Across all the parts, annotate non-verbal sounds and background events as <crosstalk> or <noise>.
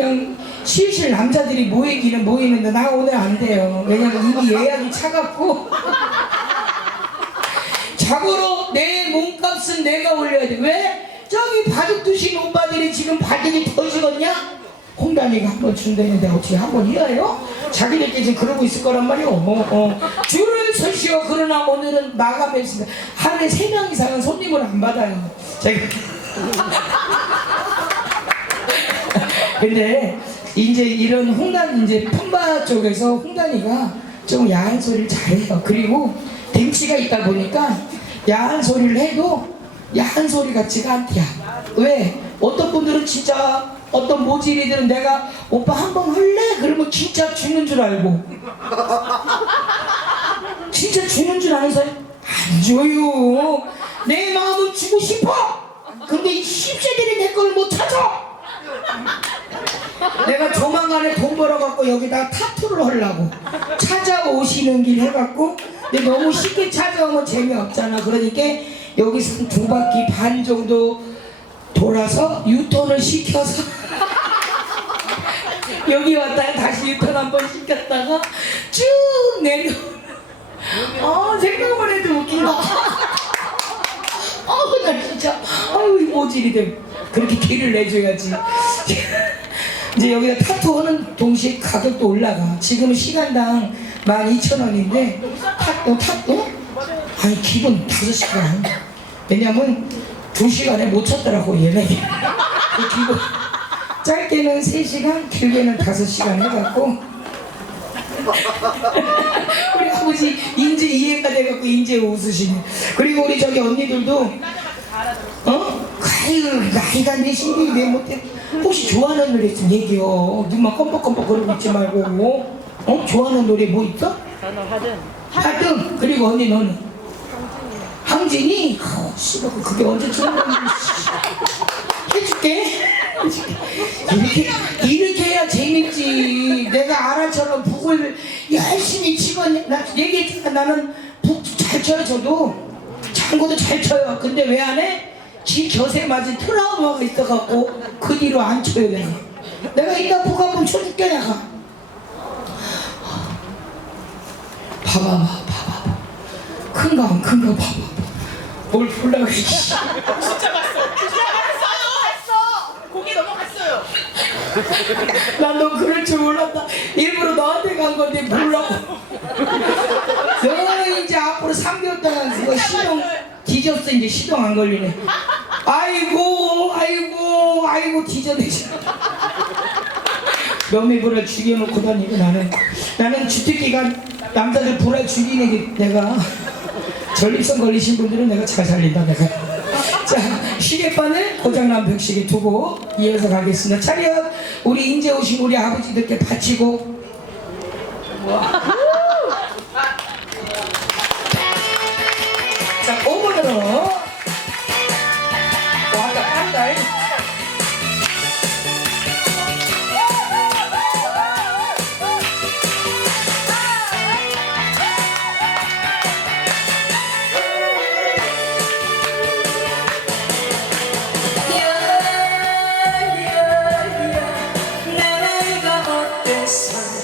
그냥 실실 남자들이 모이기는 모이는데 나 오늘 안 돼요. 왜냐면 이미 예약이 차갑고 <laughs> 자고로 내 몸값은 내가 올려야 돼. 왜? 저기 바둑 두신 오빠들이 지금 바둑이 터지겠냐? 홍단이가 한 번 준다는데 어떻게 한 번 이어요? 자기들끼리 지금 그러고 있을 거란 말이오. 뭐, 어. 줄을 서시오. 그러나 오늘은 마감했습니다. 하루에 세 명 이상은 손님을 안 받아요. 제가. <laughs> 근데 이제 이런 홍단 이제 품바 쪽에서 홍단이가 좀 야한 소리를 잘해요. 그리고 댕치가 있다 보니까 야한 소리를 해도 야한 소리 같지가 않대요. 왜? 어떤 분들은 진짜 어떤 모질이들은 내가 오빠 한 번 할래? 그러면 진짜 죽는 줄 알고 진짜 죽는 줄 아는 사람 안 줘요. 내 마음은 주고 싶어. 근데 이 십세들이 내걸 못 찾아. 내가 조만간에 돈 벌어갖고 여기다 타투를 하려고 찾아오시는 길 해갖고 근데 너무 쉽게 찾아오면 재미없잖아. 그러니까 여기서 두 바퀴 반 정도 돌아서 유턴을 시켜서 <laughs> 여기 왔다가 다시 유턴 한 번 시켰다가 쭉 내려. 아 생각만 해도 웃긴다. 아우 나 진짜 아유 이 모질이들 그렇게 길을 내줘야지 이제 여기다 타투 하는 동시에 가격도 올라가. 지금은 시간당 12,000원인데 타투 타투? 아니 기본 5시간. 왜냐면 2시간에 못 쳤더라고 얘네. 그 기본. 짧게는 3시간 길게는 5시간 해갖고. <laughs> 우리 아버지 인제 이해가 돼갖고 인제 웃으시네. 그리고 우리 저기 언니들도 어? 아유 나이가 내 신경이 내 못해 혹시 좋아하는 노래 있으면 얘기해 눈만 껌뻑껌뻑 거리고 있지 말고 어? 좋아하는 노래 뭐 있어? 저는 하든 하여튼 그리고 언니 너는? 항진이? 아우 씨발 그게 언제 해줄게 해줄게. 이렇게 이렇게 해야 재밌지 내가 아라처럼 북을 열심히 치고 나 얘기했잖아 나는 북 잘 쳐요 저도 장구도 잘 쳐요 근데 왜 안 해? 지 곁에 맞은 트라우마가 있어갖고 그 뒤로 안 쳐요 내가 내가 이따 북 한번 쳐줄게 내가 봐봐봐 봐봐봐 큰가 안 큰가 봐봐 뭘 보려고 해 진짜 봤어. 진짜 봤어요. 했어. 고기 넘어갔어요. 난너 그럴 줄 몰랐다 일부러 너한테 간 건데 몰라고 너는 이제 앞으로 3개월 동안 그거 시동 뒤졌어 이제 시동 안 걸리네. 아이고 아이고 아이고 뒤져내지 명미불을 죽여놓고 다니고 나는 나는 주특기가 남자들 불알 죽이는 게 내가 전립선 걸리신 분들은 내가 잘 살린다 내가. 자 시계바늘 고장난 벽시계 두고 이어서 가겠습니다. 차렷! 우리 인제 오신 우리 아버지들께 바치고 어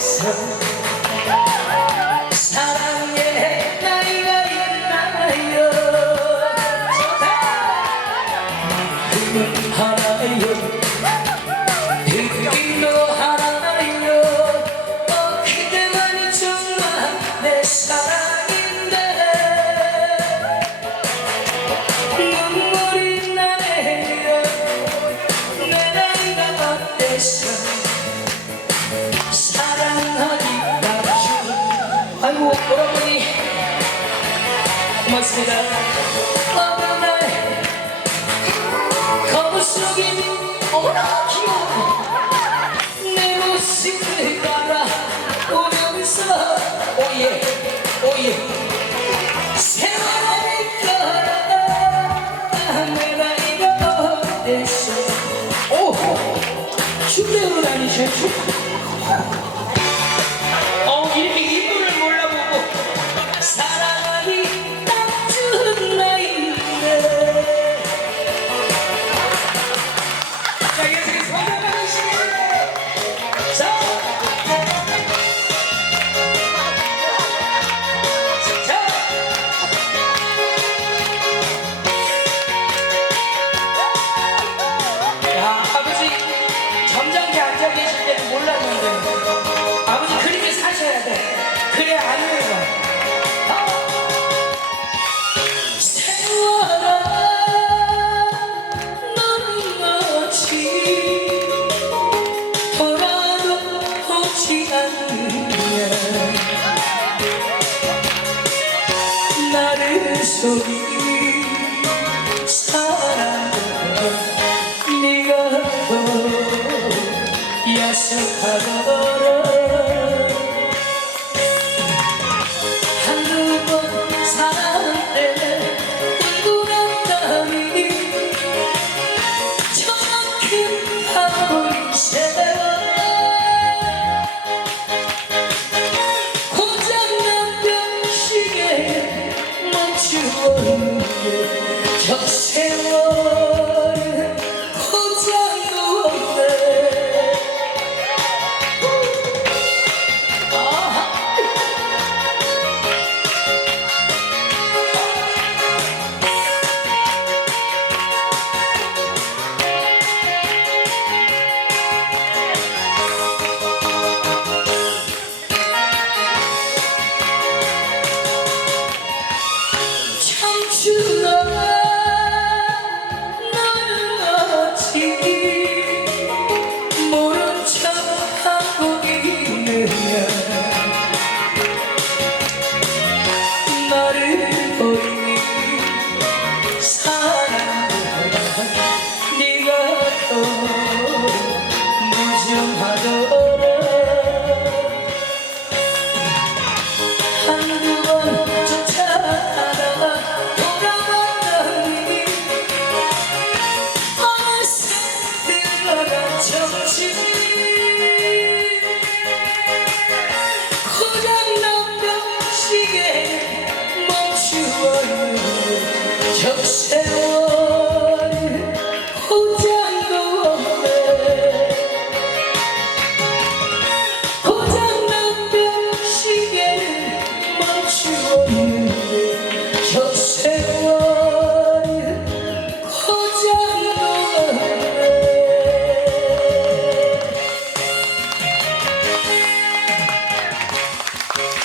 coração. 여러분이 고맙습니다. 어느 날 거울 속에 어나 귀여운 내 모습을 바라보면서 오예 오예. 세월이 걸어 내 나이가 어때서 오! 춤대로 다니셔 춤 Oh,